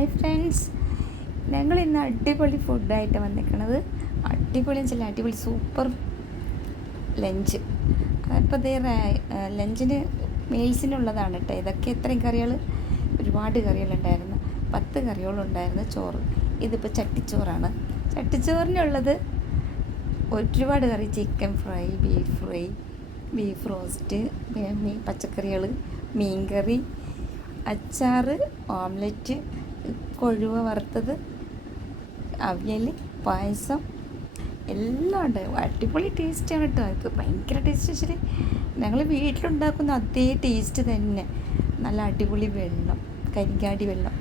Hi friends, ഞങ്ങൾ ഇന്ന് അടിപൊളി ഫുഡായിട്ട് വന്നിരിക്കുന്നത്. അടിപൊളി വെച്ചാൽ അടിപൊളി സൂപ്പർ ലഞ്ച്. അപ്പോൾ ഇതേ ലഞ്ചിന് മീൽസിനുള്ളതാണ് കേട്ടോ. ഇതൊക്കെ ഇത്രയും കറികൾ, ഒരുപാട് കറികളുണ്ടായിരുന്നു. 10 കറികളുണ്ടായിരുന്നു. ചോറ് ഇതിപ്പോൾ ചട്ടിച്ചോറാണ്. ചട്ടിച്ചോറിനുള്ളത് ഒരുപാട് കറി, ചിക്കൻ ഫ്രൈ, ബീഫ് റോസ്റ്റ്, പച്ചക്കറികൾ, മീൻ കറി, അച്ചാറ്, ഓംലെറ്റ്, കൊഴുവ വറുത്തത്, അവിയൽ, പായസം എല്ലാം ഉണ്ട്. അടിപൊളി ടേസ്റ്റാണ് കേട്ടോ. ഇത് ഭയങ്കര ടേസ്റ്റ് വെച്ചാൽ ഞങ്ങൾ വീട്ടിലുണ്ടാക്കുന്ന അതേ ടേസ്റ്റ് തന്നെ. നല്ല അടിപൊളി വെള്ളം, കരിങ്കാടി വെള്ളം,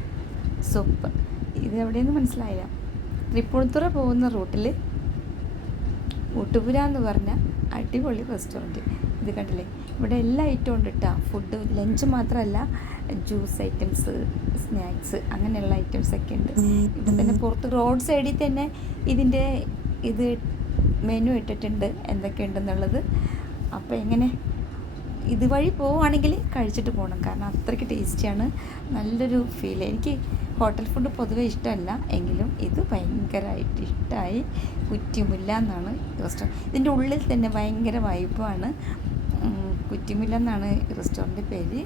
സൂപ്പർ. ഇത് എവിടെയെന്ന് മനസ്സിലായില്ല. തൃപ്പൂണിത്തുറ പോകുന്ന റൂട്ടിൽ ഊട്ടുപുര എന്ന് പറഞ്ഞ അടിപൊളി റെസ്റ്റോറൻറ്റ്. ഇത് കണ്ടില്ലേ, ഇവിടെ എല്ലാ ഐറ്റവും ഉണ്ട് കേട്ടോ. ഫുഡ് ലഞ്ച് മാത്രമല്ല, ജ്യൂസ് ഐറ്റംസ്, സ്നാക്സ്, അങ്ങനെയുള്ള ഐറ്റംസൊക്കെ ഉണ്ട്. ഇവിടെ തന്നെ പുറത്ത് റോഡ് സൈഡിൽ തന്നെ ഇതിൻ്റെ മെനു ഇട്ടിട്ടുണ്ട് എന്തൊക്കെയുണ്ടെന്നുള്ളത്. അപ്പോൾ എങ്ങനെ ഇതുവഴി പോവുകയാണെങ്കിൽ കഴിച്ചിട്ട് പോകണം, കാരണം അത്രയ്ക്ക് ടേസ്റ്റിയാണ്. നല്ലൊരു ഫീൽ. എനിക്ക് ഹോട്ടൽ ഫുഡ് പൊതുവേ ഇഷ്ടമല്ല, എങ്കിലും ഇത് ഭയങ്കരമായിട്ട് ഇഷ്ടമായി. കുറ്റിമുല്ല എന്നാണ് റെസ്റ്റോറൻറ്റ്. ഇതിൻ്റെ ഉള്ളിൽ തന്നെ ഭയങ്കര വൈബാണ്. കുറ്റിമുല്ല എന്നാണ് റെസ്റ്റോറൻറ്റ് പേര്.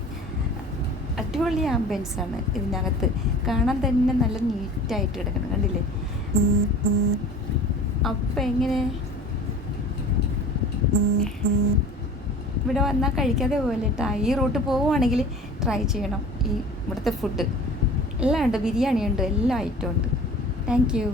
അടിപൊളി ആംബിയൻസാണ് ഇതിനകത്ത്. കാണാൻ തന്നെ നല്ല നീറ്റായിട്ട് കിടക്കണം, കണ്ടില്ലേ. അപ്പം എങ്ങനെ ഇവിടെ വന്നാൽ കഴിക്കാതെ പോലെ കേട്ടോ. ഈ റൂട്ട് പോവുകയാണെങ്കിൽ ട്രൈ ചെയ്യണം. ഈ ഇവിടുത്തെ ഫുഡ് എല്ലാം ഉണ്ട്, ബിരിയാണി ഉണ്ട്, എല്ലാ ഐറ്റവും ഉണ്ട്. Thank you.